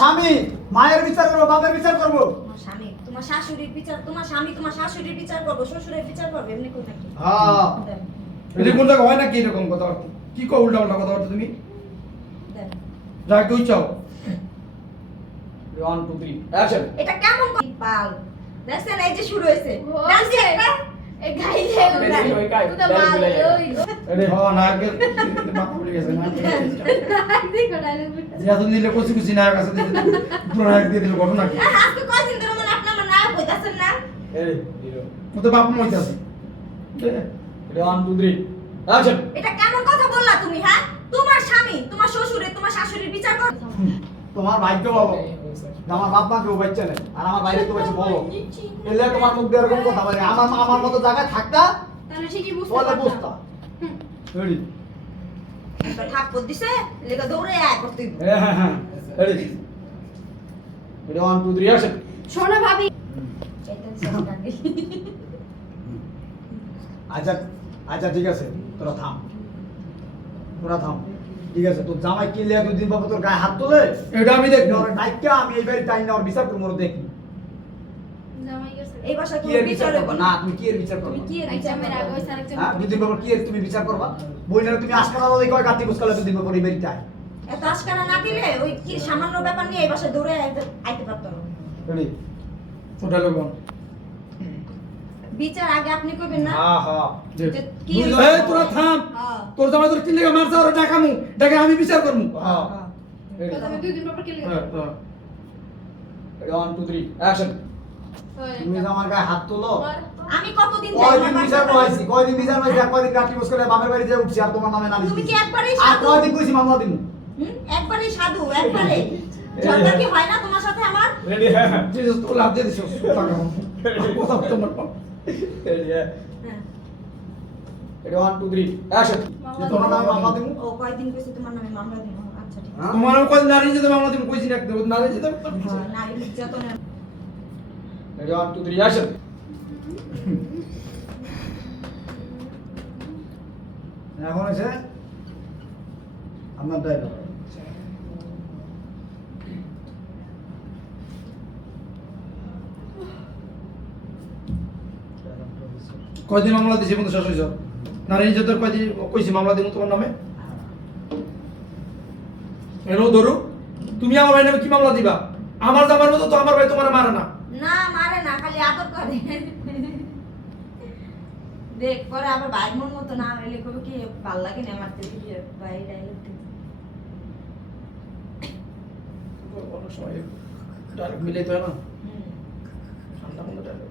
স্বামী মায়ের বিচার করবো, বাবার বিচার করবো। তোমার স্বামী তোমার শাশুড়ির বিচার, তোমার স্বামী তোমার শাশুড়ির বিচার করবো, শ্বশুরের বিচার করবে, এমনি কই নাকি? হ্যাঁ দেন এটা কোন জায়গা হয় নাকি এরকম কথাবার্তা? কি কো উল্টা উল্টা কথাবার্তা তুমি? দেন। যা কই চাও। 1 2 3 অ্যাকশন। এটা কেমন পাল দেখছেন? এই যে শুরু হয়েছে ডান্স একটা এই গাইলে বেশি ওই গাই, তুই তো ডায়লগ মাল গুলাই ওই আরে হ্যাঁ নায়কের বাপ বলে গেছে না। দেখো ডায়লগ বিটা যে এত দিলে কচি কচি নায়ক আছে দিতে পুরো নায়ক দিয়ে দিল ঘটনা কি? আজকে কয়দিন ধরে মনে আপনার আমার নায়ক হইতাছেন না? এই হিরো। ও তো বাপ মইতে আছে। এটা 1 2 3 অ্যাকশন। এটা কেমন কথা বললা তুমি? হ্যাঁ, তোমার স্বামী তোমার শ্বশুরের তোমার শাশুড়ির বিচার কর। তোমার ভাগ্য বলো যে আমার বাপ মা কেউ বাচ্চা নেই আর আমার বাইরে তো বাচ্চা বলো এলে তোমার মুখ দিয়ে এরকম কথা বলে আমার মা আমার মতো জায়গায় থাকতা তাহলে ঠিকই বুঝতে বলে পারতাম। বুঝতা রেডি একটা থাপ্পড় দিছে লেগে দৌড়ে আয় করতে হইব। হ্যাঁ হ্যাঁ রেডি এটা 1 2 3 অ্যাকশন। শোনো ভাবি এটা শেষ কাকে? আচ্ছা আচ্ছা ঠিক আছে তোরা থাম ঠিক আছে তোর জামাই কি লিয়া দুদিন বাবা তোর গায়ে হাত তোলে এটা আমি দেখব। ওর ডাইকা আমি এই বাড়ি টাইম না ওর বিচার করব দেখি জামাই গেছে এই বাসায় কি কোনো এর বিচার বিচার হইব করবা না। না তুমি কি এর বিচার করবা তুমি কি এর বিচার একজনের আগে করবে? হইছে আরেকজন হ্যাঁ দুদিন বাবা কি এর তুমি বিচার করবা বইনারে তুমি আসপাতালে ওই কয় গাতি কুসকালে দুদিন বাবা এই বাড়িতে আয় এত আশকারা না দিলে ওই কি সামান্য ব্যাপার নিয়ে এই বাসায় দৌড়ে আইতে পারতো না। রেডি ওটা লোক বিচার আগে আপনি করবেন না? হ্যাঁ হ্যাঁ যে কি এই তোরা থাম। হ্যাঁ। তোর জামাই তোর কি লেগে মারছে আর ডাকামু ডাকে আমি বিচার করমু। হ্যাঁ হ্যাঁ। রেডি তুমি দুই দিন পর কেলে হ্যাঁ, হ্যাঁ। রেডি 1 2 3 অ্যাকশন তুমি আমার গায়ে হাত তোলো আমি কতদিন কয়দিন যাই বিচার পাইছি কয়দিন কয়দিন গাটি কুসকালে বাপের বাড়ি যে উঠছি আর তোমার নামে নালিশ তুমি কি দিছি। একবারই আর সাধু? কয়দিন কইছি মামলা দিমু একবারই সাধু একবারে ঝগড়া কি হয় না তোমার সাথে আমার? রেডি হ্যাঁ জিসাস তো লাভ দিয়ে দিছো টাকা কথা তোমার পাপ। রেডি হ্যাঁ হ্যাঁ। রেডি 1 2 3 অ্যাকশন তোমার নামে মামলা দিমু ও কয়দিন কইছে তোমার নামে মামলা দিব? আচ্ছা ঠিক আছে। হ্যাঁ তোমার কই নারী যেতে মামলা তুমি কইছি না একদম নারী যেতে হ্যাঁ, নারী নির্যাতনের রেডি 1 2 3 অ্যাকশন এখন আছে আমার ডায়লগ কয়দিন মামলা দিছি বন্ধু শেষ হইছ নারী নির্যাতন কয়দিন কইছি মামলা দিব তোমার নামে এনো ধরু তুমি আমার ভাই নামে কি মামলা দিবা আমার জামার মতো তো আমার ভাই তোমার মারে না না মারে না, খালি আদর করে। দেখ পরে আবার ভাই মন মতো না হইলে কবে কি ভাল লাগে না মারতে দিয়ে ভাই ডাইলগ অনেক সময় ডায়লগ মিলাই তো হয় না ঠান্ডা মতো ডায়লগ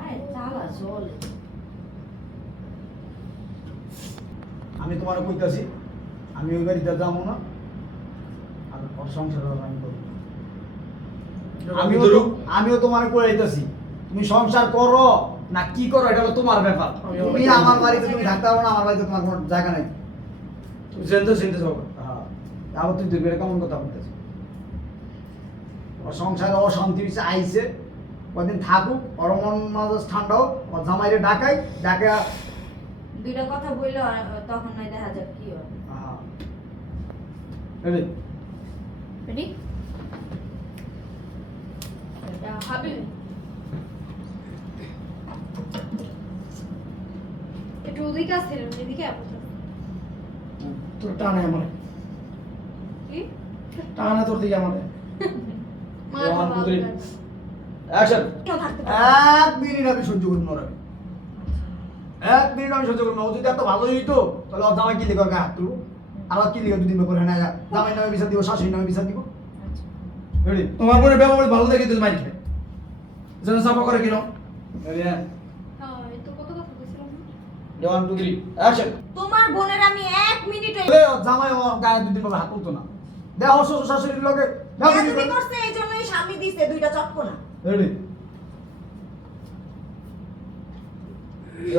আরে চালা জল আমি তোমার কইতাছি আমি ওই বাড়িতে যাবো না আর ওর সংসার আমি করব আমিও তোমার করে আইতাছি তুমি সংসার করো না কি করো এটা হলো তোমার ব্যাপার তুমি আমার বাড়িতে তুমি থাকতে পারো না আমার বাড়িতে তোমার কোনো জায়গা নাই তুমি জেনতে চিনতে যাও হ্যাঁ আবার তুই দেখবি কেমন কথা বলতেছি ওর সংসারে অশান্তি হয়েছে আইছে কদিন থাকুক ওর মন মাঝে ঠান্ডাও ওর জামাইরে ডাকাই ডাকে দুইটা কথা বললে তখন নয় দেখা যাক কি হয়। রেডি রেডি ভাবি একটু ওদিকে আসছিলেন এদিকে আপাতত তোর টানে আমার কি টানে তোর দিকে আমার মাথা 1 2 3 ভালো অ্যাকশন কেউ থাকতে পারে না। এক মিনিট আমি সহ্য করব না এক মিনিট আমি সহ্য করব না ও যদি এত ভালোই হইতো তাহলে ওর জামাই কি লিখে গায়ে হাত তুলবো আর ওর কি লিখে দুদিন পরে না জামাই নামে বিচার দিব শাশুড়ি নামে বিচার দিব রেডি তোমার বোনের ব্যবহার ভালো দেখে তুই মারি খায় যেন চাপা করে কিনো রেডি হ্যাঁ হ্যাঁ এই তো কত কথা কইছিলাম 1 2 3 অ্যাকশন তোমার বোনের আমি 1 মিনিটে ওর জামাই ওর গায়ে দুদিন পরে হাত তুলতো না দেখো শ্বশুর শাশুড়ির লোকে তুমি করছে এই জন্যই স্বামী দিছে দুইটা চটকনা। রেডি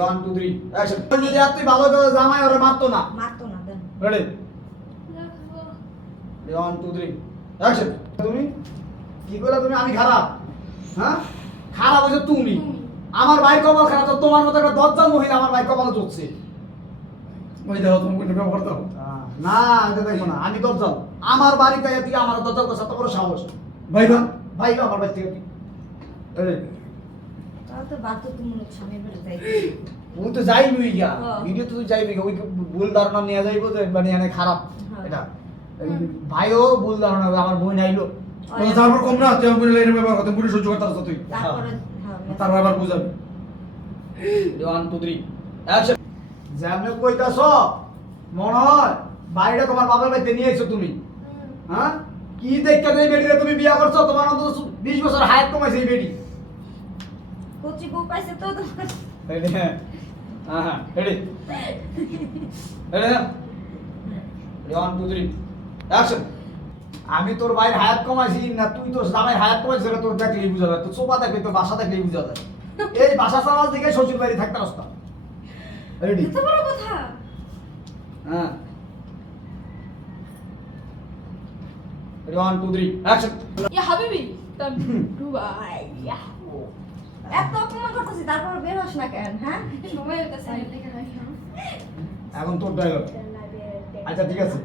1 2 3 অ্যাকশন যদি তুই ভালো করে জামাই ওরে মারতো না মারতো না দেন। রেডি 1 2 3 অ্যাকশন তুমি কি কইলা তুমি আমি খারাপ হ্যাঁ খারাপ হইছো তুমি আমার ভাই কপাল খারাপ তো তোমার মতো একটা দজ্জাল মহিলা আমার ভাই কপালে চলছে ওই দেখো তুমি কোনটা ব্যবহার দাও না এটা দেখবো না, আমি দরজাল। আমার বাড়িতে আইয়া তুই আমার দরজাল করছ, এত বড় সাহস। ভাই না ভাই আমার বাড়ি থেকে তুই। এই, তাও তো বাধ্যতামূলক স্বামীর বাড়ি যাই ওই তো যাইবই গিয়া, হ্যাঁ। ভিডিও তো তুই যাইবি গিয়া, ওই ভুল ধারণা নিয়ে যাইবো যে মানে এনে খারাপ হ্যাঁ। এটা। এই ভাইও ভুল ধারণা, আমার বোন আইলো। তোর তারপর কম না তুই আমার এরকম ব্যবহার করতে পুরো সহ্য করতে পারছ তুই তারপরে তারপর আবার বুঝাবি 1 2 3 অ্যাকশন। যেমন কইতাছ মনে হয় বাড়িটা তোমার বাবার বাড়িতে নিয়ে এসো তুমি, হ্যাঁ? কি দেখতে দেই বেটিরে তুমি বিয়া করছো? তোমার অন্তত 20 বছর হায়াত কমাইছে এই বেটি। কচি বউ পাইছে তো তোমার রেডি? হ্যাঁ হ্যাঁ রেডি রেডি হ্যাঁ 1 2 3 অ্যাকশন। আমি তোর ভাইয়ের হায়াত কমাইছি না তুই তোর জামাইয়ের হায়াত কমাইছিস, এটা তোর দেখলেই বুঝা যায়। তোর সোফা দেখলে, তোর বাসা দেখলেই বুঝা যায়। এই বাসা চালাল থেকে শ্বশুর বাড়ি থাকতে রাস্তা। রেডি? এত বড় কথা। হ্যাঁ 1 2 3 অ্যাকশন। ইয়া হাবিবি দুবাই এত অপমান করতেছি তারপর বের হস না কেন? হ্যাঁ সবাই কাছে লেখা হয় এখন তোর ডায়লগ। আচ্ছা ঠিক আছে,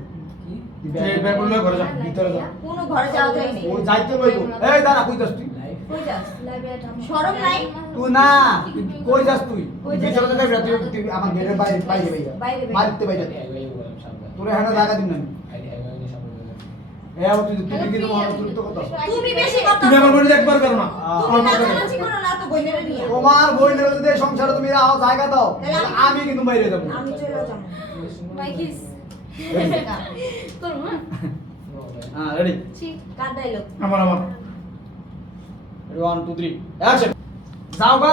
এই ব্যাগ বললে ঘরে যা ভিতরে যা। কোনো ঘরে যাওয়া যায়নি। ও যাইতে লইব। এই দাঁড়া, কই যাস তুই? কই যাস? শরম নাই? তুই না, তুই কই যাস তুই? কই যাস? ভিতরে যাবি না, তুই আমার গেটের বাইরে বাইরে বাইরে বাইরে বাইরে। বাড়িতে বাইরে তোর এখানে জায়গা দিন না। তুই কিন্তু অতিরিক্ত কথা। তুমি বেশি কথা তুমি আমার বোনের একবার করো না তুমি নাচানাচি করো না তো বইনেরে নিয়ে তোমার বইনের যদি এই সংসারে তুমি জায়গা দাও, তাহলে আমি কিন্তু বাইরে যাবো। আমি চলে যাবো মাইকিস তোর মা হ্যাঁ রেডি? ঠিক কার ডায়লগ? আমার 1 2 3 অ্যাকশন। যাও গা,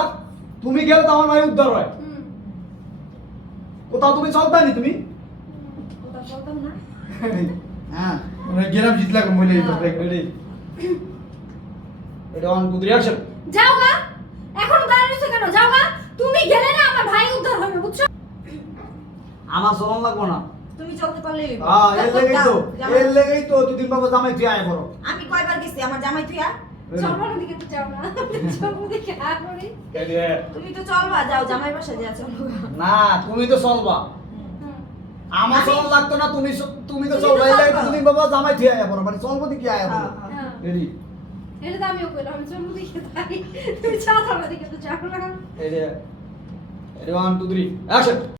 তুমি গেলে তো আমার ভাই উদ্ধার হয়। কোথাও তুমি চলতা নি তুমি? কথা বলতাম না হ্যাঁ মানে গেলাম জিতলা কম বলে রেডি? 1 2 3 অ্যাকশন। যাও গা, এখন দাঁড়িয়েছো কেন? যাও গা, তুমি গেলে না আমার ভাই উদ্ধার হবে, বুঝছো? আমার শরম লাগবো না। তুমি চলতে পারলে হ্যাঁ এর লেগেই তো দুদিন বাবা জামাই তুই আয় বড়। আমি কয়বার গেছি আমার জামাই তুইয়া চলবার দিকে তো যাও না, চলবার দিকে আরে তুমি তো চলবা, যাও জামাই বাসায় যা চলো না, তুমি তো চলবা। আমার চলন লাগতো না, তুমি তো চলবা। এই লেগে দুদিন বাবা জামাই তুই আয় বড়, মানে চলবো দিকে আয় বড়। হ্যাঁ রেডি? এটা তো আমিও কইলাম, আমি চলবার দিকে তাই তুমি চলবার দিকে তো যাও না। এই 1 2 3 অ্যাকশন।